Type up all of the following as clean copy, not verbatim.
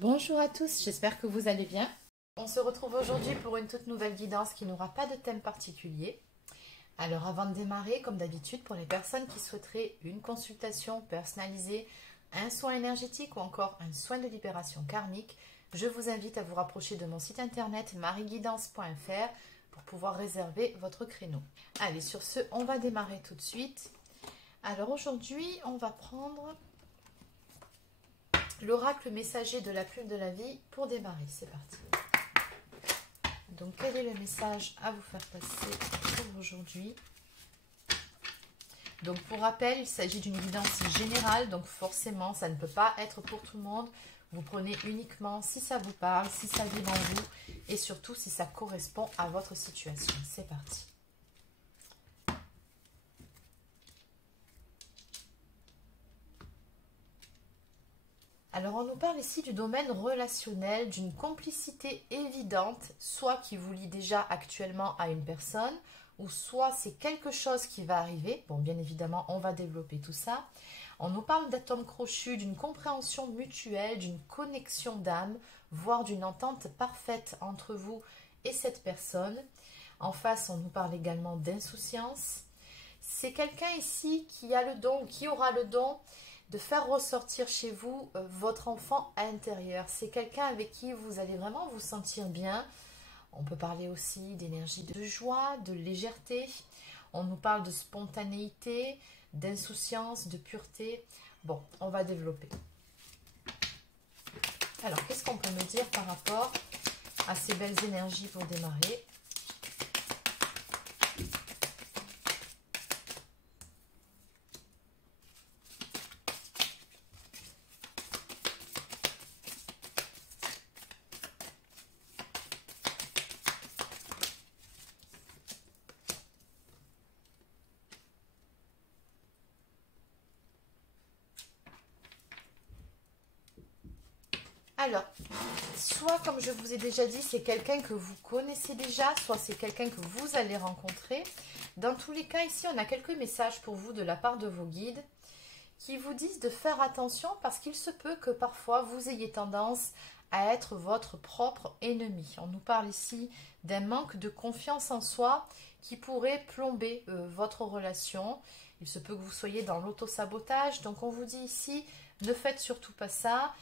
Bonjour à tous, j'espère que vous allez bien. On se retrouve aujourd'hui pour une toute nouvelle guidance qui n'aura pas de thème particulier. Alors avant de démarrer, comme d'habitude, pour les personnes qui souhaiteraient une consultation personnalisée, un soin énergétique ou encore un soin de libération karmique, je vous invite à vous rapprocher de mon site internet marieguidance.fr pour pouvoir réserver votre créneau. Allez, sur ce, on va démarrer tout de suite. Alors aujourd'hui, on va prendre l'oracle messager de la plume de la vie pour démarrer. C'est parti. Donc, quel est le message à vous faire passer pour aujourd'hui? Donc, pour rappel, il s'agit d'une guidance générale. Donc, forcément, ça ne peut pas être pour tout le monde. Vous prenez uniquement si ça vous parle, si ça vibre en vous et surtout si ça correspond à votre situation. C'est parti. Alors, on nous parle ici du domaine relationnel, d'une complicité évidente, soit qui vous lie déjà actuellement à une personne, ou soit c'est quelque chose qui va arriver. Bon, bien évidemment, on va développer tout ça. On nous parle d'atomes crochus, d'une compréhension mutuelle, d'une connexion d'âme, voire d'une entente parfaite entre vous et cette personne. En face, on nous parle également d'insouciance. C'est quelqu'un ici qui a le don, qui aura le don de faire ressortir chez vous votre enfant intérieur. C'est quelqu'un avec qui vous allez vraiment vous sentir bien. On peut parler aussi d'énergie de joie, de légèreté. On nous parle de spontanéité, d'insouciance, de pureté. Bon, on va développer. Alors, qu'est-ce qu'on peut me dire par rapport à ces belles énergies pour démarrer ? Alors, soit comme je vous ai déjà dit, c'est quelqu'un que vous connaissez déjà, soit c'est quelqu'un que vous allez rencontrer. Dans tous les cas, ici, on a quelques messages pour vous de la part de vos guides qui vous disent de faire attention parce qu'il se peut que parfois vous ayez tendance à être votre propre ennemi. On nous parle ici d'un manque de confiance en soi qui pourrait plomber votre relation. Il se peut que vous soyez dans l'auto-sabotage. Donc on vous dit ici, ne faites surtout pas ça.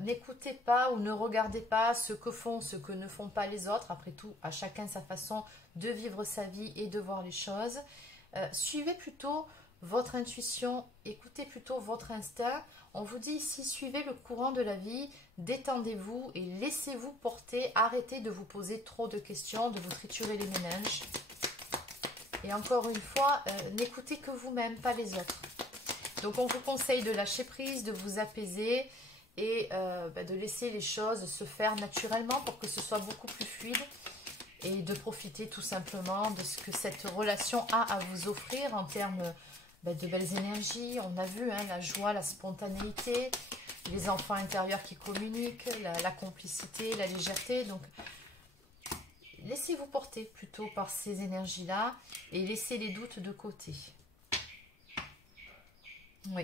N'écoutez pas ou ne regardez pas ce que font, ce que ne font pas les autres. Après tout, à chacun sa façon de vivre sa vie et de voir les choses. Suivez plutôt votre intuition, écoutez plutôt votre instinct. On vous dit ici, suivez le courant de la vie, détendez-vous et laissez-vous porter. Arrêtez de vous poser trop de questions, de vous triturer les méninges. Et encore une fois, n'écoutez que vous-même, pas les autres. Donc on vous conseille de lâcher prise, de vous apaiser et de laisser les choses se faire naturellement pour que ce soit beaucoup plus fluide et de profiter tout simplement de ce que cette relation a à vous offrir en termes de belles énergies. On a vu la joie, la spontanéité, les enfants intérieurs qui communiquent, la complicité, la légèreté. Donc laissez-vous porter plutôt par ces énergies-là et laissez les doutes de côté. Oui.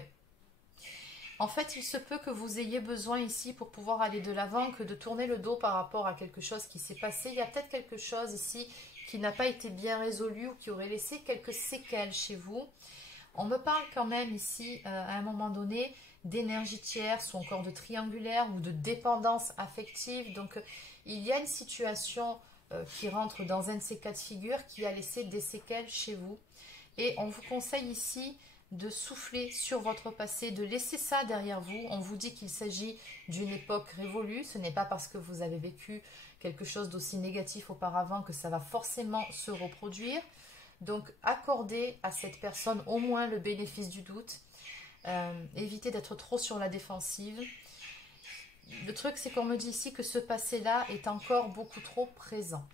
En fait, il se peut que vous ayez besoin ici pour pouvoir aller de l'avant que de tourner le dos par rapport à quelque chose qui s'est passé. Il y a peut-être quelque chose ici qui n'a pas été bien résolu ou qui aurait laissé quelques séquelles chez vous. On me parle quand même ici, à un moment donné, d'énergie tierce ou encore de triangulaire ou de dépendance affective. Donc, il y a une situation qui rentre dans un de ces cas de figure qui a laissé des séquelles chez vous. Et on vous conseille ici de souffler sur votre passé, de laisser ça derrière vous. On vous dit qu'il s'agit d'une époque révolue. Ce n'est pas parce que vous avez vécu quelque chose d'aussi négatif auparavant que ça va forcément se reproduire. Donc, accordez à cette personne au moins le bénéfice du doute. Évitez d'être trop sur la défensive. Le truc, c'est qu'on me dit ici que ce passé-là est encore beaucoup trop présent.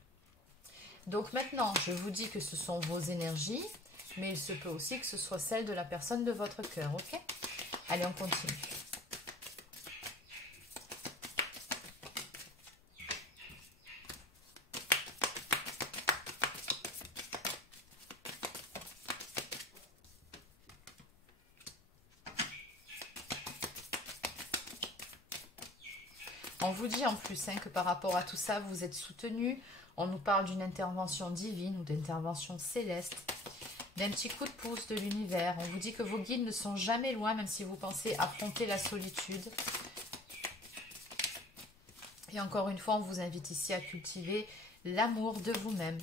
Donc maintenant, je vous dis que ce sont vos énergies. Mais il se peut aussi que ce soit celle de la personne de votre cœur, ok? Allez, on continue. On vous dit en plus que par rapport à tout ça, vous êtes soutenu. On nous parle d'une intervention divine ou d'intervention céleste, d'un petit coup de pouce de l'univers. On vous dit que vos guides ne sont jamais loin, même si vous pensez affronter la solitude. Et encore une fois, on vous invite ici à cultiver l'amour de vous-même,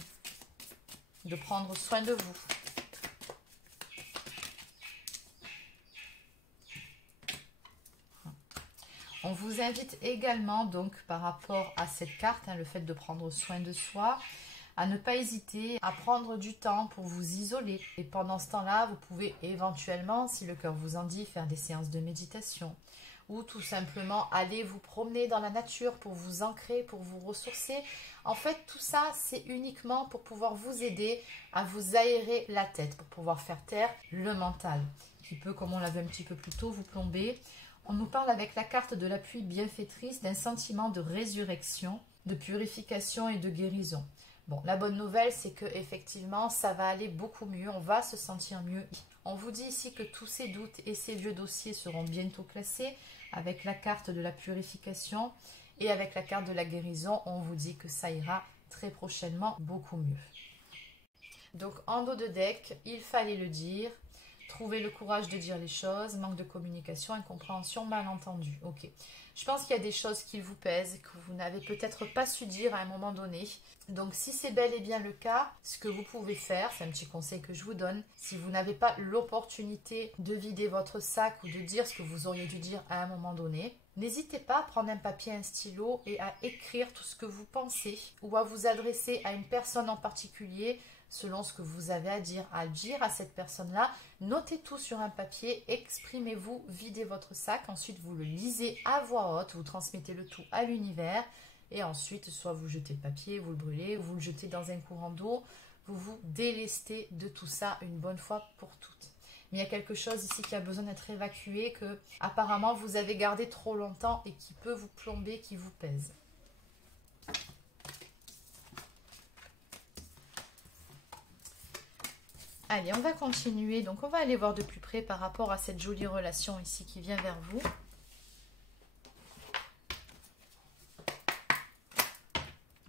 de prendre soin de vous. On vous invite également, donc, par rapport à cette carte, le fait de prendre soin de soi, à ne pas hésiter à prendre du temps pour vous isoler. Et pendant ce temps-là, vous pouvez éventuellement, si le cœur vous en dit, faire des séances de méditation. Ou tout simplement aller vous promener dans la nature pour vous ancrer, pour vous ressourcer. En fait, tout ça, c'est uniquement pour pouvoir vous aider à vous aérer la tête, pour pouvoir faire taire le mental, qui peut, comme on l'a vu un petit peu plus tôt, vous plomber. On nous parle avec la carte de la pluie bienfaitrice d'un sentiment de résurrection, de purification et de guérison. Bon, la bonne nouvelle, c'est que effectivement, ça va aller beaucoup mieux, on va se sentir mieux. On vous dit ici que tous ces doutes et ces vieux dossiers seront bientôt classés avec la carte de la purification et avec la carte de la guérison. On vous dit que ça ira très prochainement beaucoup mieux. Donc, en dos de deck, il fallait le dire. Trouver le courage de dire les choses, manque de communication, incompréhension, malentendu. Ok. Je pense qu'il y a des choses qui vous pèsent, que vous n'avez peut-être pas su dire à un moment donné. Donc si c'est bel et bien le cas, ce que vous pouvez faire, c'est un petit conseil que je vous donne, si vous n'avez pas l'opportunité de vider votre sac ou de dire ce que vous auriez dû dire à un moment donné, n'hésitez pas à prendre un papier, un stylo et à écrire tout ce que vous pensez ou à vous adresser à une personne en particulier selon ce que vous avez à dire à cette personne-là. Notez tout sur un papier, exprimez-vous, videz votre sac, ensuite vous le lisez à voix haute, vous transmettez le tout à l'univers et ensuite soit vous jetez le papier, vous le brûlez, vous le jetez dans un courant d'eau, vous vous délestez de tout ça une bonne fois pour toutes. Mais il y a quelque chose ici qui a besoin d'être évacué, que apparemment vous avez gardé trop longtemps et qui peut vous plomber, qui vous pèse. Allez, on va continuer. Donc, on va aller voir de plus près par rapport à cette jolie relation ici qui vient vers vous.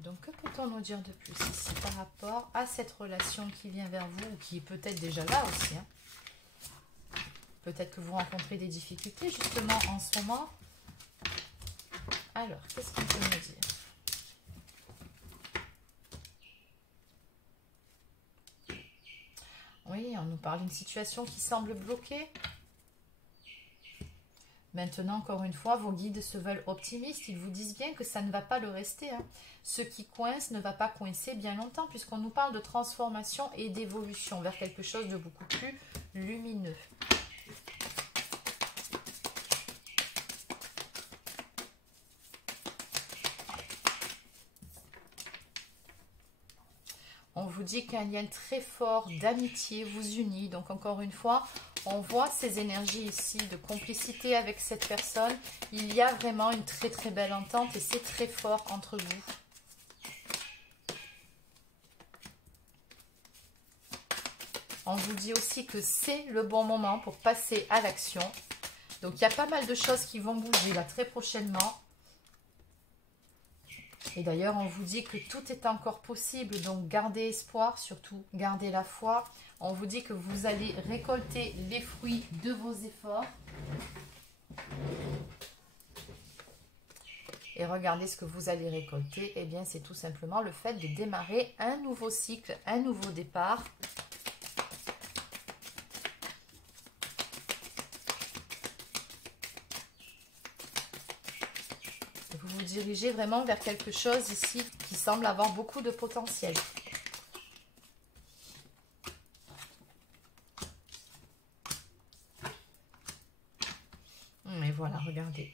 Donc, que peut-on nous dire de plus ici par rapport à cette relation qui vient vers vous ou qui est peut-être déjà là aussi, hein. Peut-être que vous rencontrez des difficultés justement en ce moment. Alors, qu'est-ce qu'on peut nous dire ? Oui, on nous parle d'une situation qui semble bloquée. Maintenant, encore une fois, vos guides se veulent optimistes. Ils vous disent bien que ça ne va pas le rester, hein. Ce qui coince ne va pas coincer bien longtemps puisqu'on nous parle de transformation et d'évolution vers quelque chose de beaucoup plus lumineux. On vous dit qu'un lien très fort d'amitié vous unit. Donc encore une fois, on voit ces énergies ici de complicité avec cette personne. Il y a vraiment une très très belle entente et c'est très fort entre vous. On vous dit aussi que c'est le bon moment pour passer à l'action. Donc il y a pas mal de choses qui vont bouger là très prochainement. Et d'ailleurs, on vous dit que tout est encore possible, donc gardez espoir, surtout gardez la foi. On vous dit que vous allez récolter les fruits de vos efforts. Et regardez ce que vous allez récolter. Eh bien, c'est tout simplement le fait de démarrer un nouveau cycle, un nouveau départ. Vous vous dirigez vraiment vers quelque chose ici qui semble avoir beaucoup de potentiel. Et voilà, regardez.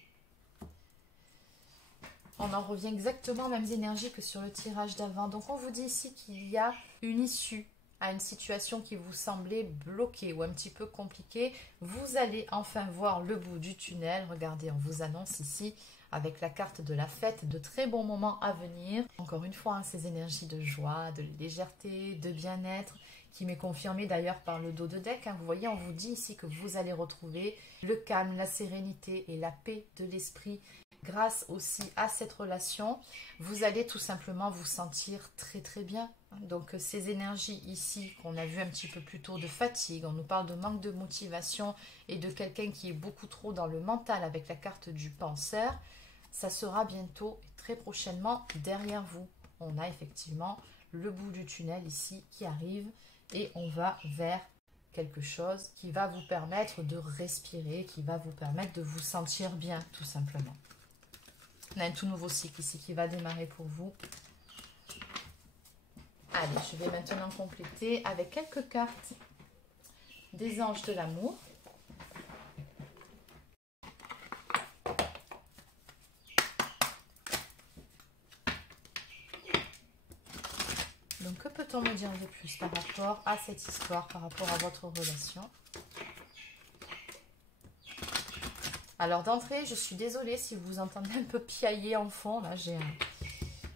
On en revient exactement aux mêmes énergies que sur le tirage d'avant. Donc on vous dit ici qu'il y a une issue à une situation qui vous semblait bloquée ou un petit peu compliquée. Vous allez enfin voir le bout du tunnel. Regardez, on vous annonce ici avec la carte de la fête de très bons moments à venir. Encore une fois, hein, ces énergies de joie, de légèreté, de bien-être qui m'est confirmé d'ailleurs par le dos de deck. Vous voyez, on vous dit ici que vous allez retrouver le calme, la sérénité et la paix de l'esprit. Grâce aussi à cette relation, vous allez tout simplement vous sentir très très bien. Donc ces énergies ici qu'on a vu un petit peu plus tôt de fatigue, on nous parle de manque de motivation et de quelqu'un qui est beaucoup trop dans le mental avec la carte du penseur, ça sera bientôt, très prochainement, derrière vous. On a effectivement le bout du tunnel ici qui arrive et on va vers quelque chose qui va vous permettre de respirer, qui va vous permettre de vous sentir bien tout simplement. On a un tout nouveau cycle ici qui va démarrer pour vous. Allez, je vais maintenant compléter avec quelques cartes des anges de l'amour. Donc, que peut-on me dire de plus par rapport à cette histoire, par rapport à votre relation? Alors, d'entrée, je suis désolée si vous entendez un peu piailler en fond. Là, j'ai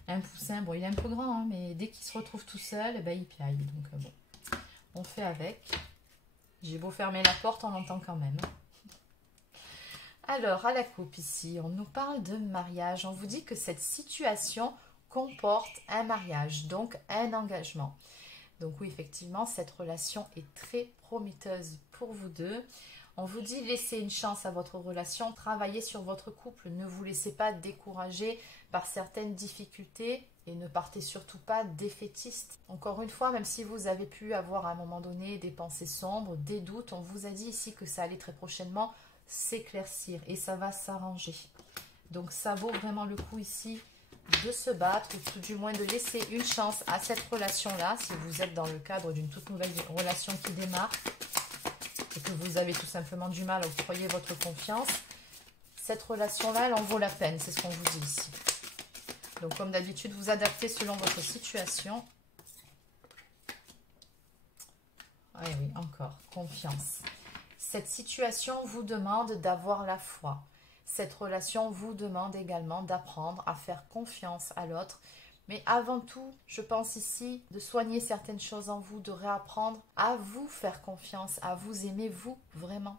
un poussin. Bon, il est un peu grand, hein, mais dès qu'il se retrouve tout seul, eh ben, il piaille. Donc, bon, on fait avec. J'ai beau fermer la porte, on l'entend quand même. Alors, à la coupe ici, on nous parle de mariage. On vous dit que cette situation comporte un mariage, donc un engagement. Donc oui, effectivement, cette relation est très prometteuse pour vous deux. On vous dit laissez une chance à votre relation, travaillez sur votre couple, ne vous laissez pas décourager par certaines difficultés et ne partez surtout pas défaitiste. Encore une fois, même si vous avez pu avoir à un moment donné des pensées sombres, des doutes, on vous a dit ici que ça allait très prochainement s'éclaircir et ça va s'arranger. Donc ça vaut vraiment le coup ici de se battre ou tout du moins de laisser une chance à cette relation-là si vous êtes dans le cadre d'une toute nouvelle relation qui démarre et que vous avez tout simplement du mal à octroyer votre confiance. Cette relation-là, elle en vaut la peine, c'est ce qu'on vous dit ici. Donc comme d'habitude, vous adaptez selon votre situation. Ah oui, encore, confiance. Cette situation vous demande d'avoir la foi. Cette relation vous demande également d'apprendre à faire confiance à l'autre. Mais avant tout, je pense ici de soigner certaines choses en vous, de réapprendre à vous faire confiance, à vous aimer vous vraiment.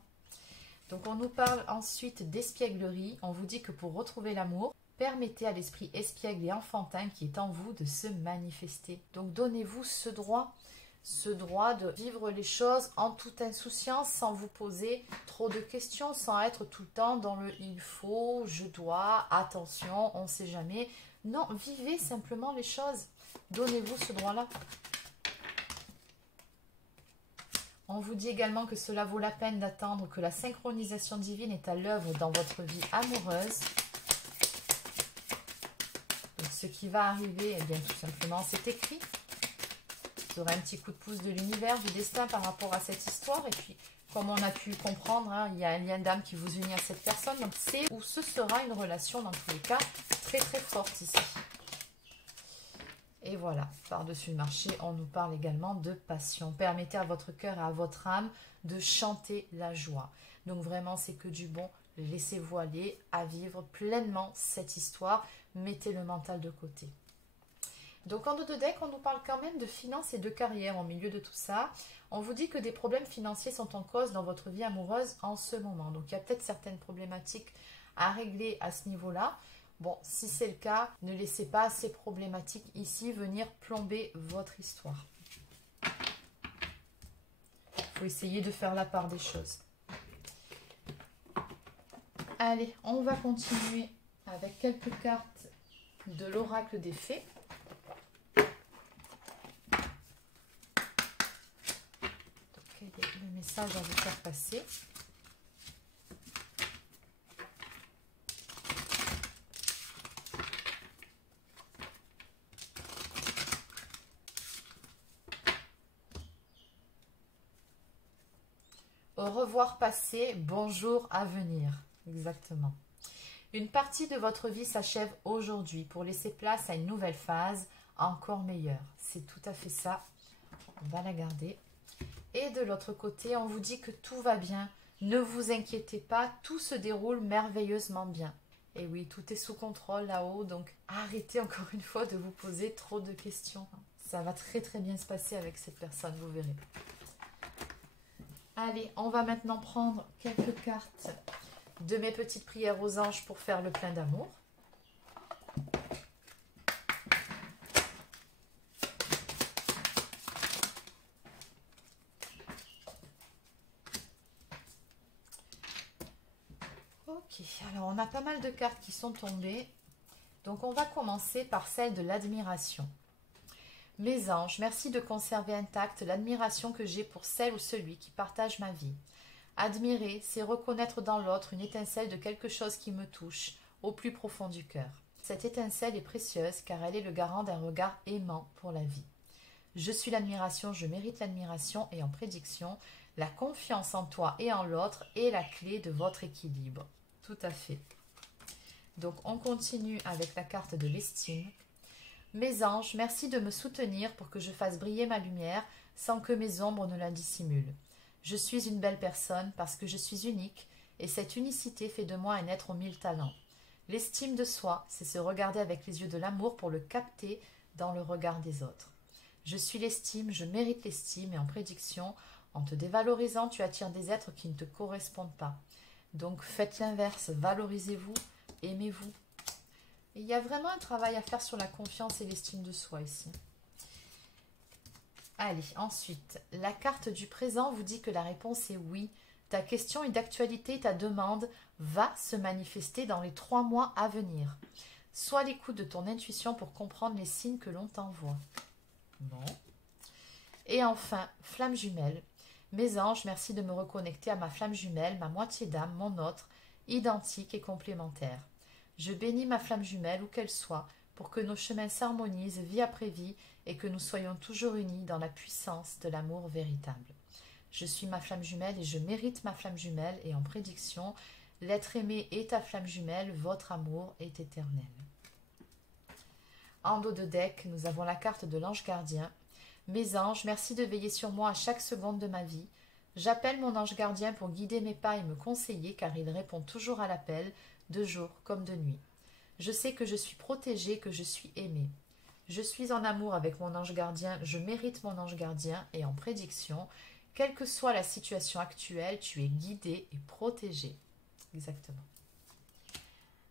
Donc on nous parle ensuite d'espièglerie. On vous dit que pour retrouver l'amour, permettez à l'esprit espiègle et enfantin qui est en vous de se manifester. Donc donnez-vous ce droit de vivre les choses en toute insouciance, sans vous poser trop de questions, sans être tout le temps dans le « il faut »,« je dois »,« attention »,« on ne sait jamais ». Non, vivez simplement les choses. Donnez-vous ce droit-là. On vous dit également que cela vaut la peine d'attendre que la synchronisation divine est à l'œuvre dans votre vie amoureuse. Donc, ce qui va arriver, eh bien, tout simplement, c'est écrit. Vous aurez un petit coup de pouce de l'univers, du destin par rapport à cette histoire. Et puis, comme on a pu comprendre, hein, il y a un lien d'âme qui vous unit à cette personne. Donc, c'est ou ce sera une relation, dans tous les cas, très très forte ici. Et voilà, par-dessus le marché, on nous parle également de passion. Permettez à votre cœur et à votre âme de chanter la joie. Donc vraiment, c'est que du bon. Laissez-vous aller à vivre pleinement cette histoire. Mettez le mental de côté. Donc en dos de deck, on nous parle quand même de finances et de carrière au milieu de tout ça. On vous dit que des problèmes financiers sont en cause dans votre vie amoureuse en ce moment. Donc il y a peut-être certaines problématiques à régler à ce niveau-là. Bon, si c'est le cas, ne laissez pas ces problématiques ici venir plomber votre histoire. Il faut essayer de faire la part des choses. Allez, on va continuer avec quelques cartes de l'oracle des fées. Quel est le message à vous faire passer ? Au revoir passé, bonjour à venir. Exactement. Une partie de votre vie s'achève aujourd'hui pour laisser place à une nouvelle phase encore meilleure. C'est tout à fait ça. On va la garder. Et de l'autre côté, on vous dit que tout va bien. Ne vous inquiétez pas, tout se déroule merveilleusement bien. Et oui, tout est sous contrôle là-haut. Donc arrêtez encore une fois de vous poser trop de questions. Ça va très très bien se passer avec cette personne, vous verrez. Allez, on va maintenant prendre quelques cartes de mes petites prières aux anges pour faire le plein d'amour. Ok, alors on a pas mal de cartes qui sont tombées. Donc on va commencer par celle de l'admiration. Mes anges, merci de conserver intacte l'admiration que j'ai pour celle ou celui qui partage ma vie. Admirer, c'est reconnaître dans l'autre une étincelle de quelque chose qui me touche au plus profond du cœur. Cette étincelle est précieuse car elle est le garant d'un regard aimant pour la vie. Je suis l'admiration, je mérite l'admiration et en prédiction, la confiance en toi et en l'autre est la clé de votre équilibre. Tout à fait. Donc on continue avec la carte de l'estime. Mes anges, merci de me soutenir pour que je fasse briller ma lumière sans que mes ombres ne la dissimulent. Je suis une belle personne parce que je suis unique et cette unicité fait de moi un être aux 1000 talents. L'estime de soi, c'est se regarder avec les yeux de l'amour pour le capter dans le regard des autres. Je suis l'estime, je mérite l'estime et en prédiction, en te dévalorisant, tu attires des êtres qui ne te correspondent pas. Donc faites l'inverse, valorisez-vous, aimez-vous. Il y a vraiment un travail à faire sur la confiance et l'estime de soi ici. Allez, ensuite, la carte du présent vous dit que la réponse est oui. Ta question est d'actualité, ta demande va se manifester dans les 3 mois à venir. Sois à l'écoute de ton intuition pour comprendre les signes que l'on t'envoie. Non. Et enfin, flamme jumelle. Mes anges, merci de me reconnecter à ma flamme jumelle, ma moitié d'âme, mon autre, identique et complémentaire. Je bénis ma flamme jumelle où qu'elle soit pour que nos chemins s'harmonisent vie après vie et que nous soyons toujours unis dans la puissance de l'amour véritable. Je suis ma flamme jumelle et je mérite ma flamme jumelle et en prédiction, l'être aimé est ta flamme jumelle, votre amour est éternel. En dos de deck, nous avons la carte de l'ange gardien. Mes anges, merci de veiller sur moi à chaque seconde de ma vie. J'appelle mon ange gardien pour guider mes pas et me conseiller car il répond toujours à l'appel, de jour comme de nuit. Je sais que je suis protégée, que je suis aimée. Je suis en amour avec mon ange gardien, je mérite mon ange gardien et en prédiction, quelle que soit la situation actuelle, tu es guidée et protégée. Exactement.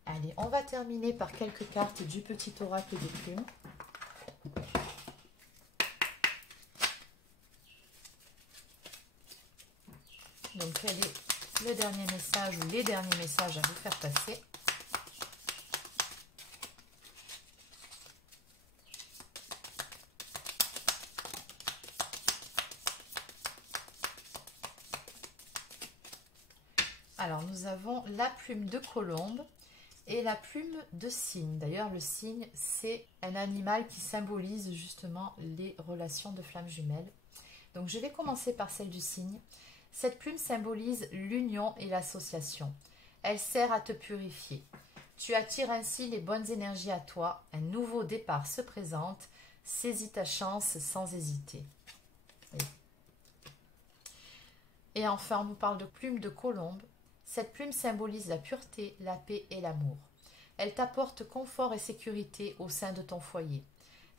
Allez, on va terminer par quelques cartes du petit oracle des plumes. Donc, quel est le dernier message ou les derniers messages à vous faire passer? Alors, nous avons la plume de colombe et la plume de cygne. D'ailleurs, le cygne, c'est un animal qui symbolise justement les relations de flammes jumelles. Donc, je vais commencer par celle du cygne. Cette plume symbolise l'union et l'association. Elle sert à te purifier. Tu attires ainsi les bonnes énergies à toi. Un nouveau départ se présente. Saisis ta chance sans hésiter. Et enfin, on nous parle de plume de colombe. Cette plume symbolise la pureté, la paix et l'amour. Elle t'apporte confort et sécurité au sein de ton foyer.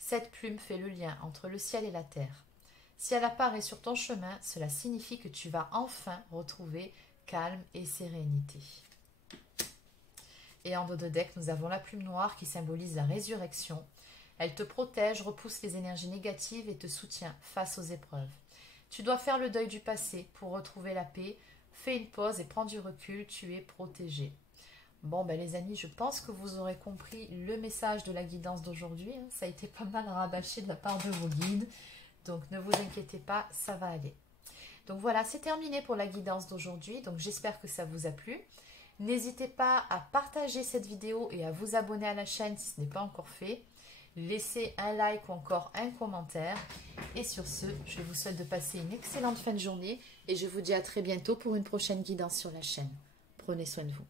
Cette plume fait le lien entre le ciel et la terre. Si elle apparaît sur ton chemin, cela signifie que tu vas enfin retrouver calme et sérénité. Et en dos de deck, nous avons la plume noire qui symbolise la résurrection. Elle te protège, repousse les énergies négatives et te soutient face aux épreuves. Tu dois faire le deuil du passé pour retrouver la paix. Fais une pause et prends du recul, tu es protégé. Bon, ben les amis, je pense que vous aurez compris le message de la guidance d'aujourd'hui. Ça a été pas mal rabâché de la part de vos guides. Donc, ne vous inquiétez pas, ça va aller. Donc, voilà, c'est terminé pour la guidance d'aujourd'hui. Donc, j'espère que ça vous a plu. N'hésitez pas à partager cette vidéo et à vous abonner à la chaîne si ce n'est pas encore fait. Laissez un like ou encore un commentaire. Et sur ce, je vous souhaite de passer une excellente fin de journée. Et je vous dis à très bientôt pour une prochaine guidance sur la chaîne. Prenez soin de vous.